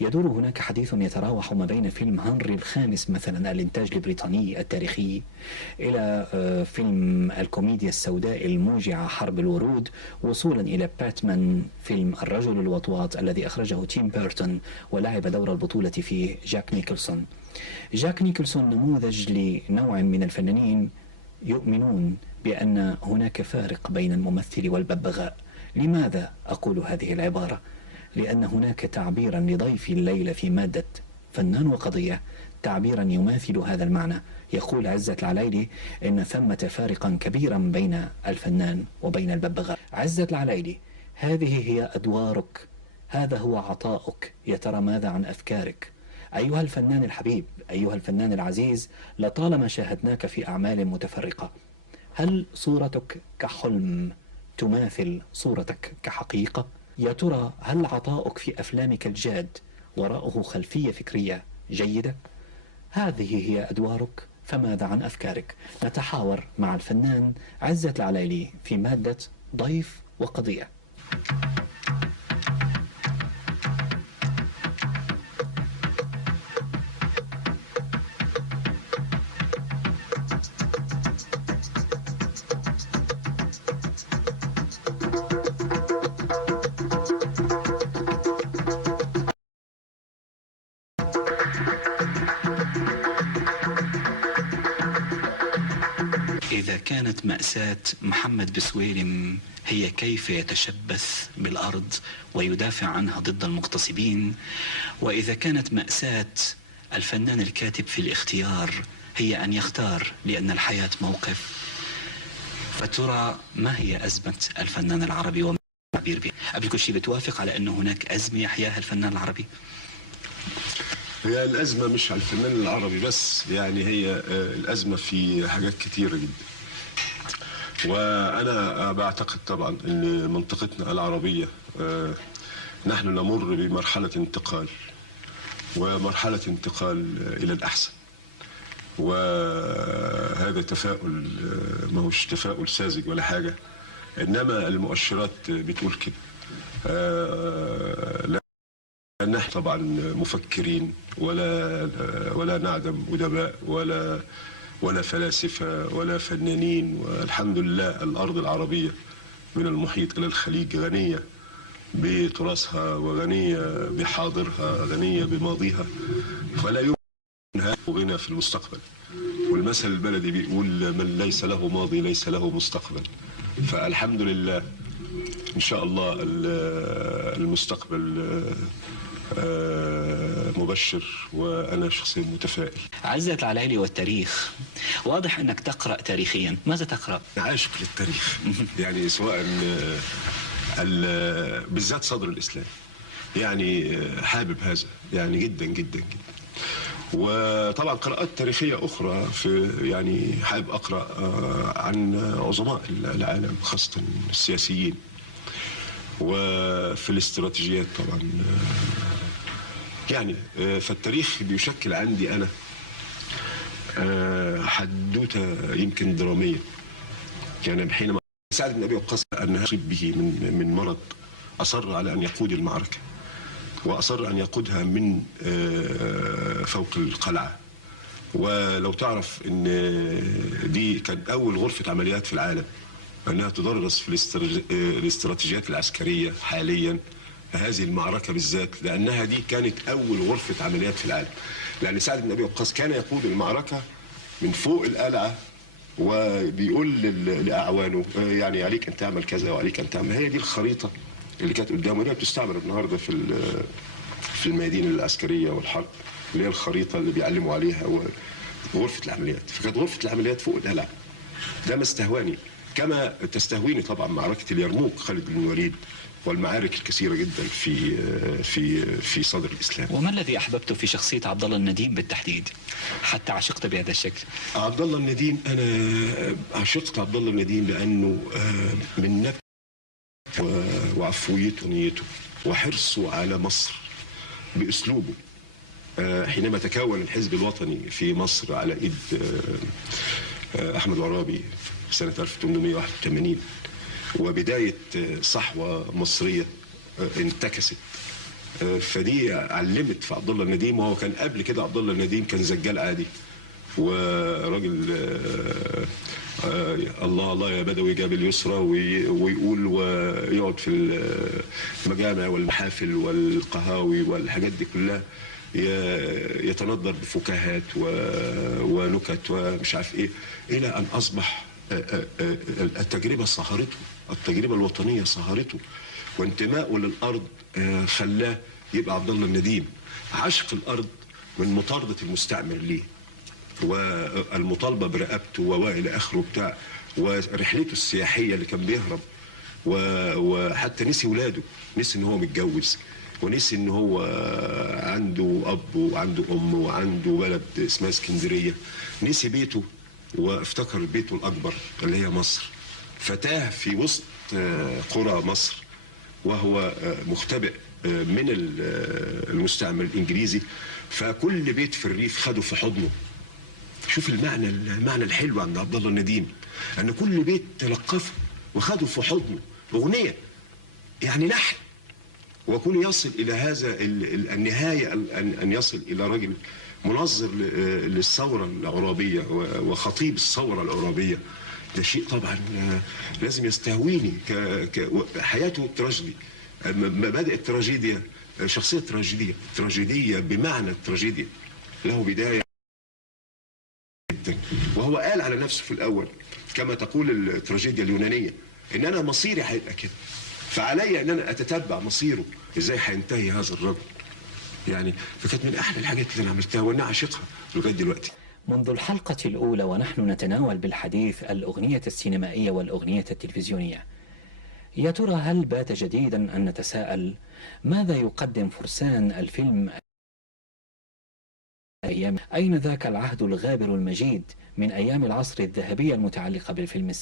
يدور هناك حديث يتراوح ما بين فيلم هنري الخامس مثلا الإنتاج البريطاني التاريخي إلى فيلم الكوميديا السوداء الموجعة حرب الورود، وصولا إلى باتمان فيلم الرجل الوطواط الذي أخرجه تيم بيرتون ولعب دور البطولة فيه جاك نيكلسون. جاك نيكلسون نموذج لنوع من الفنانين يؤمنون بأن هناك فارق بين الممثل والببغاء. لماذا أقول هذه العبارة؟ لأن هناك تعبيرا لضيف الليلة في مادة فنان وقضية، تعبيرا يماثل هذا المعنى. يقول عزة العلايلي إن ثمة فارقا كبيرا بين الفنان وبين الببغاء. عزة العلايلي، هذه هي أدوارك، هذا هو عطاؤك، يا ترى ماذا عن أفكارك؟ أيها الفنان الحبيب، أيها الفنان العزيز، لطالما شاهدناك في أعمال متفرقة، هل صورتك كحلم تماثل صورتك كحقيقة؟ يا ترى هل عطاؤك في أفلامك الجاد وراءه خلفية فكرية جيدة؟ هذه هي أدوارك، فماذا عن أفكارك؟ نتحاور مع الفنان عزة العلايلي في مادة ضيف وقضية. إذا كانت مأساة محمد بسويلم هي كيف يتشبث بالأرض ويدافع عنها ضد المغتصبين، وإذا كانت مأساة الفنان الكاتب في الاختيار هي أن يختار لأن الحياة موقف، فترى ما هي أزمة الفنان العربي وما التعبير به؟ قبل كل شيء بتوافق على أنه هناك أزمة يحياها الفنان العربي؟ هي الأزمة مش على الفنان العربي بس، يعني هي الأزمة في حاجات كتيرة جدا. وأنا بعتقد طبعا أن منطقتنا العربية نحن نمر بمرحلة انتقال، ومرحلة انتقال إلى الأحسن، وهذا تفاؤل ما هوش تفاؤل ساذج ولا حاجة، إنما المؤشرات بتقول كده. نحن طبعا مفكرين ولا نعدم أدباء ولا فلاسفة ولا فنانين، والحمد لله الأرض العربية من المحيط إلى الخليج غنية بتراثها وغنية بحاضرها، غنية بماضيها، فلا يمكن هذا غنى في المستقبل. والمثل البلدي بيقول من ليس له ماضي ليس له مستقبل. فالحمد لله إن شاء الله المستقبل مبشر، وأنا شخصيا متفائل. عزة العلايلي والتاريخ، واضح أنك تقرأ تاريخيا، ماذا تقرأ؟ عاشق للتاريخ يعني سواء بالذات صدر الإسلام، يعني حابب هذا يعني جدا جدا جدا. وطبعا قراءات تاريخية أخرى، في يعني حابب أقرأ عن عظماء العالم خاصة السياسيين، وفي الاستراتيجيات طبعا. يعني فالتاريخ بيشكل عندي أنا حدوتة يمكن درامية. يعني حينما سعد بن أبي وقاص أنها أصيب به من مرض، أصر على أن يقود المعركة، وأصر أن يقودها من فوق القلعة. ولو تعرف أن دي كانت أول غرفة عمليات في العالم أنها تدرس في الاستراتيجيات العسكرية حاليا، هذه المعركة بالذات، لأنها دي كانت أول غرفة عمليات في العالم. لأن سعد بن أبي وقاص كان يقود المعركة من فوق القلعة، وبيقول لأعوانه يعني عليك أن تعمل كذا وعليك أن تعمل. هي دي الخريطة اللي كانت قدامه، اللي بتستعمل النهارده في الميادين العسكرية والحرب، اللي هي الخريطة اللي بيعلموا عليها غرفة العمليات. فكانت غرفة العمليات فوق القلعة. ده ما استهواني، كما تستهويني طبعا معركة اليرموك خالد بن الوليد، والمعارك الكثيرة جدا في صدر الإسلام. وما الذي أحببته في شخصية عبد الله النديم بالتحديد حتى عشقت بهذا الشكل؟ عبد الله النديم، أنا عشقت عبد الله النديم لأنه من نبته وعفويته ونيته وحرصه على مصر بأسلوبه. حينما تكون الحزب الوطني في مصر على إيد أحمد عرابي سنة 1881، وبداية صحوة مصرية انتكست فدي علمت في عبد الله النديم، وهو كان قبل كده عبد الله النديم كان زجال عادي وراجل الله الله يا بدوي جاب اليسرى ويقول ويقعد في المجامع والمحافل والقهاوي والحاجات دي كلها يتنظر بفكاهات ونكت ومش عارف ايه، الى ان اصبح التجربه صهرته، التجربه الوطنيه صهرته، وانتمائه للارض خلاه يبقى عبد الله النديم عشق الارض من مطارده المستعمر ليه والمطالبه برقبته والى اخره بتاع، ورحلته السياحيه اللي كان بيهرب وحتى نسي ولاده، نسي ان هو متجوز، ونسي ان هو عنده اب وعنده ام وعنده بلد اسمها اسكندريه، نسي بيته وافتكر بيته الاكبر اللي هي مصر، فتاه في وسط قرى مصر وهو مختبئ من المستعمر الانجليزي، فكل بيت في الريف خده في حضنه. شوف المعنى الحلو عند عبد الله النديم، ان كل بيت تلقفه وخده في حضنه، اغنيه يعني لحن، وكون يصل الى هذا النهايه ان يصل الى رجل منظر للثوره العرابيه وخطيب الثوره العرابيه، ده شيء طبعا لازم يستهويني. حياته تراجيدي، مبادئ التراجيديا، شخصيه تراجيديه بمعنى التراجيديا، له بدايه جدا، وهو قال على نفسه في الاول كما تقول التراجيديا اليونانيه ان انا مصيري هيبقى كده، فعلي ان انا اتتبع مصيره ازاي هينتهي هذا الرجل يعني. فكانت من احلى الحاجات اللي انا عملتها وانا عاشقها لغايه دلوقتي. منذ الحلقة الأولى ونحن نتناول بالحديث الأغنية السينمائية والأغنية التلفزيونية، يا ترى هل بات جديدا أن نتساءل ماذا يقدم فرسان الفيلم أيام؟ أين ذاك العهد الغابر المجيد من أيام العصر الذهبي المتعلقة بالفيلم السينمائي؟